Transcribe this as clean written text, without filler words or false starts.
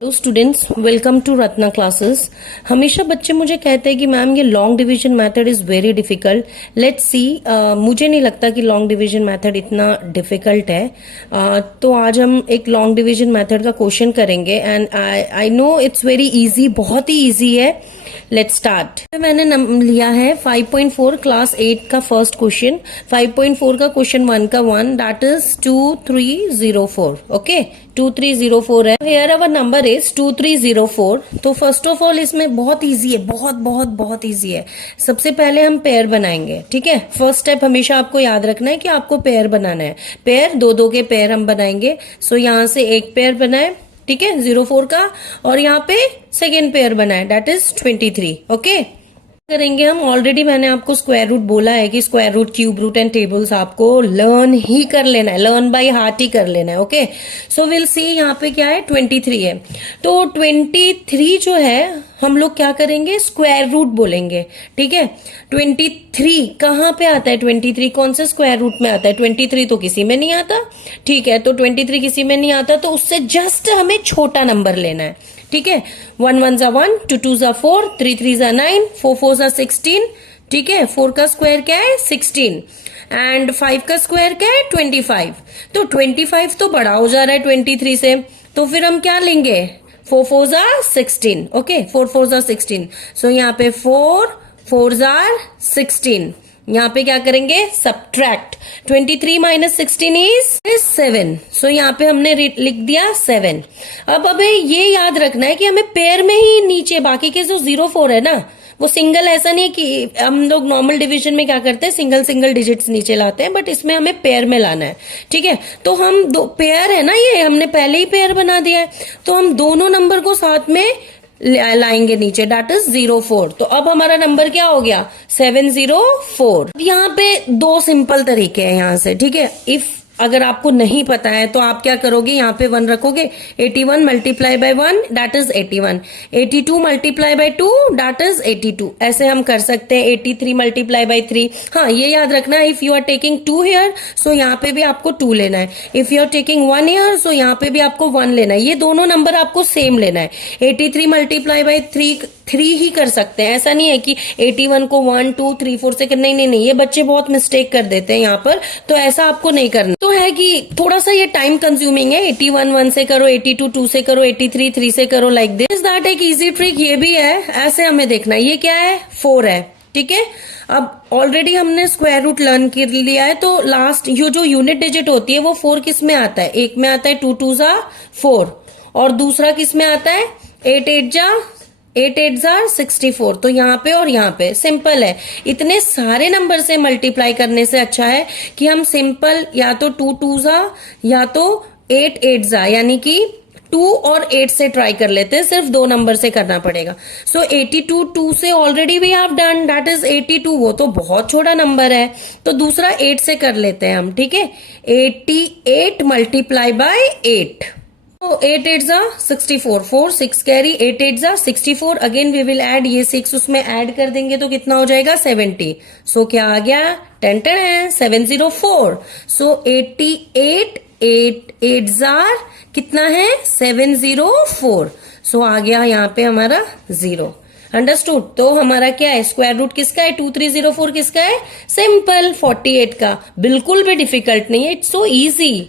Hello students, welcome to Ratna classes. हमेशा बच्चे मुझे कहते हैं कि मैम ये long division method is very difficult. Let's see, मुझे नहीं लगता कि लॉन्ग डिवीजन मेथड इतना डिफिकल्ट है। तो आज हम एक लॉन्ग डिवीजन मेथड का क्वेश्चन करेंगे and I know it's very easy, बहुत ही इजी है। Let's start. मैंने लिया है 5.4 क्लास 8 का फर्स्ट क्वेश्चन। 5.4 का क्वेश्चन 1 का 1 दैट इज 2304। ओके, 2304 है। Here our number is 2304। तो फर्स्ट ऑफ ऑल इसमें बहुत इजी है, बहुत बहुत बहुत इजी है। सबसे पहले हम पेयर बनाएंगे, ठीक है। फर्स्ट स्टेप हमेशा आपको याद रखना है कि आपको पेयर बनाना है। पेयर दो दो के पेयर हम बनाएंगे। सो यहां से एक पेयर बनाए, ठीक है, 04 का, और यहाँ पे सेकेंड पेयर बनाए दैट इज 23। ओके, करेंगे हम। ऑलरेडी मैंने आपको स्क्वायर रूट बोला है कि square root, cube root and tables आपको लर्न ही कर लेना है, लर्न बाय हार्ट ही कर लेना है। ओके, सो विल सी यहाँ पे क्या है, 23 है। तो 23 जो है हम लोग क्या करेंगे, स्क्वायर रूट बोलेंगे, ठीक है। 23 कहाँ पे आता है, 23 कौन से स्क्वायर रूट में आता है? 23 तो किसी में नहीं आता, ठीक है। तो 23 किसी में नहीं आता, तो उससे जस्ट हमें छोटा नंबर लेना है, ठीक है। 1 1 जा 1, 2 2 जा 4, 3 3 जा 9, 4 4 जा 16, ठीक है। 4 का स्क्वायर क्या है, 16, एंड 5 का स्क्वायर क्या है, 25। तो 25 तो बड़ा हो जा रहा है 23 से, तो फिर हम क्या लेंगे, 4 4 जा 16। ओके, 4 4 जा 16। सो यहाँ पे 4 4 जा 16। यहाँ पे क्या करेंगे, सब्ट्रैक्ट। 23 minus 16 is 7। सो यहाँ पे हमने लिख दिया 7। अब हमें ये याद रखना है कि हमें पेयर में ही नीचे, बाकी के जो 04 है ना, वो सिंगल, ऐसा नहीं है कि हम लोग नॉर्मल डिवीजन में क्या करते हैं, सिंगल सिंगल डिजिट्स नीचे लाते हैं, बट इसमें हमें पेयर में लाना है, ठीक है। तो हम दो पेयर है ना, ये हमने पहले ही पेयर बना दिया है, तो हम दोनों नंबर को साथ में लाएंगे नीचे, दैट इज 04। तो अब हमारा नंबर क्या हो गया, 704। यहाँ पे दो सिंपल तरीके हैं यहाँ से, ठीक है। इफ अगर आपको नहीं पता है तो आप क्या करोगे, यहाँ पे 1 रखोगे। 81 multiply by 1 that is 81। 82 multiply by 2 that is 82। ऐसे हम कर सकते हैं। 83 मल्टीप्लाई बाय 3। हाँ, ये याद रखना है, if you are taking 2 here, so यहाँ पे भी आपको 2 लेना है। If you are taking 1 here, so यहाँ पे भी आपको 1 लेना है। ये दोनों नंबर आपको सेम लेना है। 83 मल्टीप्लाई बाय 3 ही कर सकते हैं, ऐसा नहीं है कि 81 को 1 2 3 4 से नहीं नहीं नहीं, ये बच्चे बहुत मिस्टेक कर देते हैं यहाँ पर, तो ऐसा आपको नहीं करना। तो है कि थोड़ा सा ये टाइम कंज्यूमिंग है। 81 1 से करो, 82 2 से करो, 83 3 से करो, लाइक दिस दैट। एक इजी ट्रिक ये भी है, ऐसे हमें देखना है। ये क्या है, 4 है, ठीक है। अब ऑलरेडी हमने स्क्वायर रूट लर्न कर लिया है, तो लास्ट ये जो यूनिट डिजिट होती है वो 4 किस में आता है, एक में आता है 2 2 जा 4, और दूसरा किस में आता है, 8 8 जा 8 8 जार 64। तो यहाँ पे और यहाँ पे सिंपल है। इतने सारे नंबर से मल्टीप्लाई करने से अच्छा है कि हम सिंपल या तो 2 2 जा या तो 8 8 जा, यानी कि 2 और 8 से ट्राई कर लेते हैं। सिर्फ 2 नंबर से करना पड़ेगा। सो 82 2 से already we have done, that is 82। वो तो बहुत छोटा नंबर है, तो दूसरा 8 से कर लेते हैं हम, ठीक है। 88 मल्टीप्लाई बाय 8, तो 8 8 जा 64, 4 6 कैरी, 8 8 जा 64। अगेन वी विल ऐड, ये 6 उसमें ऐड कर देंगे तो कितना हो जाएगा, 70। सो क्या आ गया, 10 10 है 704। सो 88 8 8 जार कितना है, 704। सो आ गया यहाँ पे हमारा 0। अंडरस्टूड। तो हमारा क्या है, स्क्वायर रूट किसका है, 2304 किसका है, सिंपल 48 का। बिल्कुल भी डिफिकल्ट नहीं है, इट्स सो इजी।